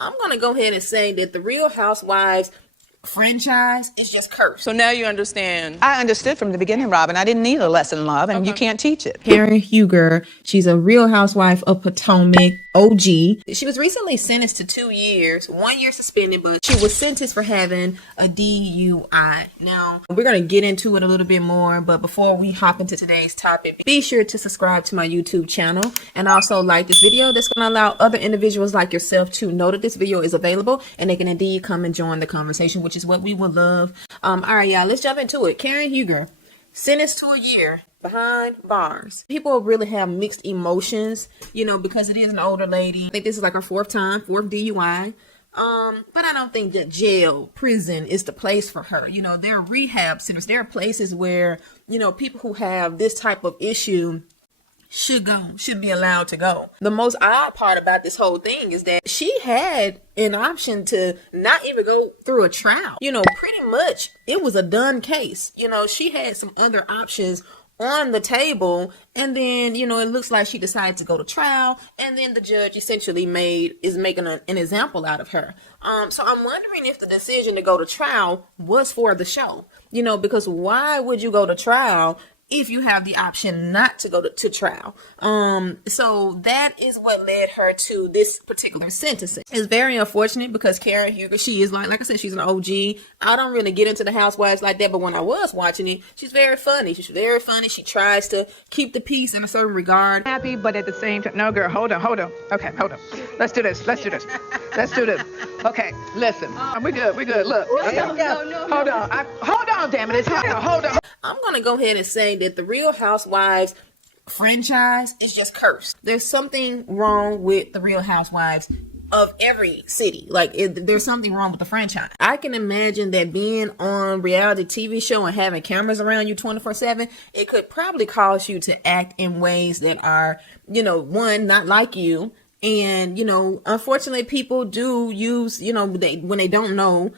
I'm going to go ahead and say that the Real Housewives franchise is just cursed. So now you understand. I understood from the beginning, Robin. I didn't need a lesson in love, and you can't teach it. Karen Huger, she's a Real Housewife of Potomac, OG. She was recently sentenced to 2 years, 1 year suspended, but she was sentenced for having a DUI. Now, we're going to get into it a little bit more, but before we hop into today's topic, be sure to subscribe to my YouTube channel and also like this video. That's going to allow other individuals like yourself to know that this video is available and they can indeed come and join the conversation, which is what we would love. All right, y'all, let's jump into it. Karen Huger, sentenced to a year behind bars. People really have mixed emotions, because it is an older lady. I think this is like her fourth DUI. But I don't think that jail, prison is the place for her. There are rehab centers. There are places where, people who have this type of issue should be allowed to go. The most odd part about this whole thing is that she had an option to not even go through a trial. Pretty much it was a done case. She had some other options on the table, and then it looks like she decided to go to trial, and then the judge essentially is making an example out of her. So I'm wondering if the decision to go to trial was for the show, because why would you go to trial if you have the option not to go to trial? So that is what led her to this particular sentencing. It's very unfortunate because Karen Huger, she is like I said, she's an OG. I don't really get into the housewives like that, but when I was watching it, she's very funny. She's very funny. She tries to keep the peace in a certain regard. Happy, but at the same time, no, girl, hold on. Okay, hold on. Let's do this. Okay, listen. We good. Look. No. Hold on, damn it. It's hot. Hold on. I'm going to go ahead and say that the Real Housewives franchise is just cursed. There's something wrong with the Real Housewives of every city. There's something wrong with the franchise. I can imagine that being on reality TV show and having cameras around you 24/7, it could probably cause you to act in ways that are, one, not like you. And, unfortunately people do use, when they don't know,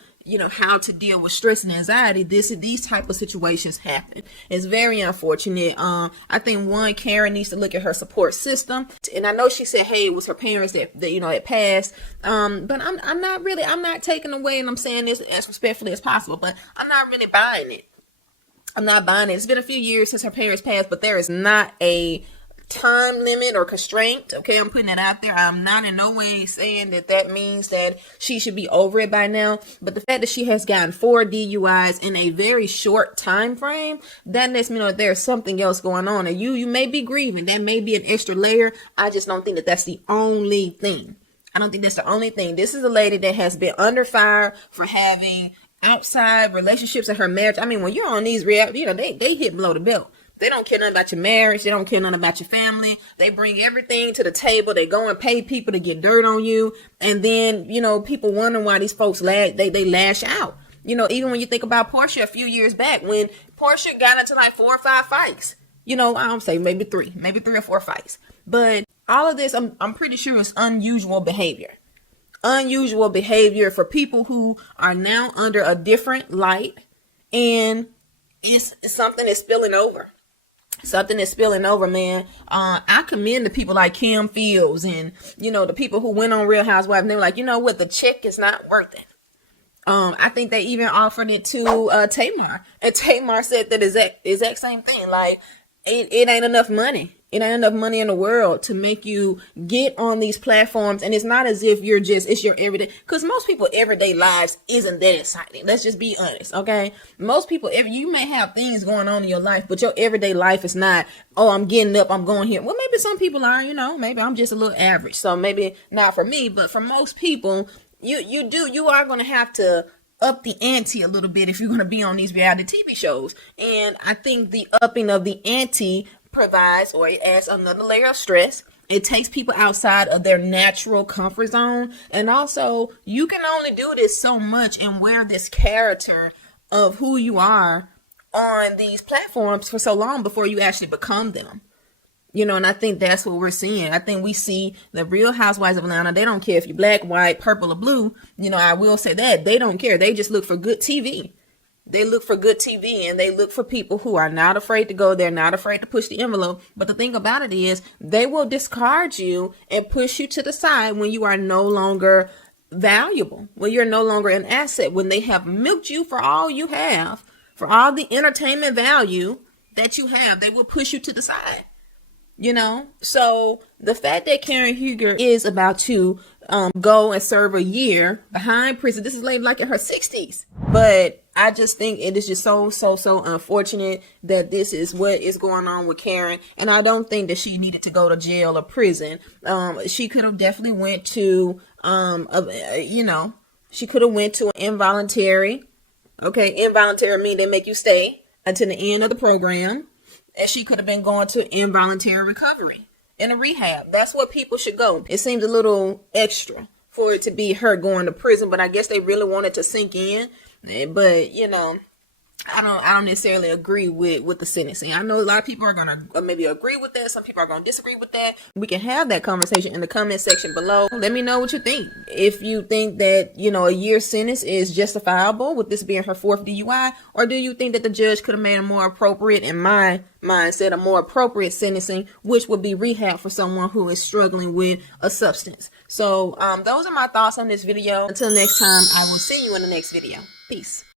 how to deal with stress and anxiety, these type of situations happen. It's very unfortunate. I think Karen needs to look at her support system. And I know she said, hey, it was her parents that had passed. But I'm not taking away, and I'm saying this as respectfully as possible, but I'm not really buying it. It's been a few years since her parents passed, but there is not a time limit or constraint. Okay, I'm putting that out there. I'm not in no way saying that means that she should be over it by now, but the fact that she has gotten 4 DUIs in a very short time frame, that lets me know that there's something else going on, and you may be grieving. That may be an extra layer. I just don't think that that's the only thing. This is a lady that has been under fire for having outside relationships in her marriage. I mean, when you're on these reality, they hit below the belt. They don't care nothing about your marriage. They don't care nothing about your family. They bring everything to the table. They go and pay people to get dirt on you. And then, people wonder why these folks they lash out. Even when you think about Portia a few years back, when Portia got into like 4 or 5 fights, I don't say maybe 3 or 4 fights. But all of this, I'm pretty sure is unusual behavior. Unusual behavior for people who are now under a different light. And it's something that's spilling over. Man. I commend the people like Kim Fields and, the people who went on Real Housewives, and they were like, what, the check is not worth it. I think they even offered it to Tamar, and Tamar said that exact same thing. Like, it ain't enough money. It ain't enough money in the world to make you get on these platforms. And it's not as if it's your everyday, because most people everyday lives isn't that exciting. Let's just be honest. Okay. Most people, you may have things going on in your life, but your everyday life is not, oh, I'm getting up, I'm going here. Well, maybe some people are, maybe I'm just a little average. So maybe not for me, but for most people, you are going to have to up the ante a little bit if you're going to be on these reality TV shows. And I think the upping of the ante provides, or it adds another layer of stress. It takes people outside of their natural comfort zone. And also, you can only do this so much and wear this character of who you are on these platforms for so long before you actually become them. And I think that's what we're seeing. I think we see the Real Housewives of Atlanta. They don't care if you're black, white, purple, or blue. I will say that. They don't care. They just look for good TV. They look for good TV, and they look for people who are not afraid to go there, not afraid to push the envelope. But the thing about it is they will discard you and push you to the side when you are no longer valuable, when you're no longer an asset, when they have milked you for all you have, for all the entertainment value that you have, they will push you to the side. You know, so the fact that Karen Huger is about to go and serve a year behind prison, this is lady like in her 60s. But I just think it is just so unfortunate that this is what is going on with Karen. And I don't think that she needed to go to jail or prison. She could have definitely went to, she could have went to an involuntary. Okay, involuntary mean they make you stay until the end of the program. And she could have been going to involuntary recovery in a rehab. That's what people should go. It seems a little extra for it to be her going to prison, but I guess they really wanted to sink in. But, you know, I don't necessarily agree with the sentencing. I know a lot of people are going to maybe agree with that. Some people are going to disagree with that. We can have that conversation in the comment section below. Let me know what you think. If you think that, you know, a year sentence is justifiable with this being her 4th DUI, or do you think that the judge could have made a more appropriate, in my mindset, a more appropriate sentencing, which would be rehab for someone who is struggling with a substance? So those are my thoughts on this video. Until next time, I will see you in the next video. Peace.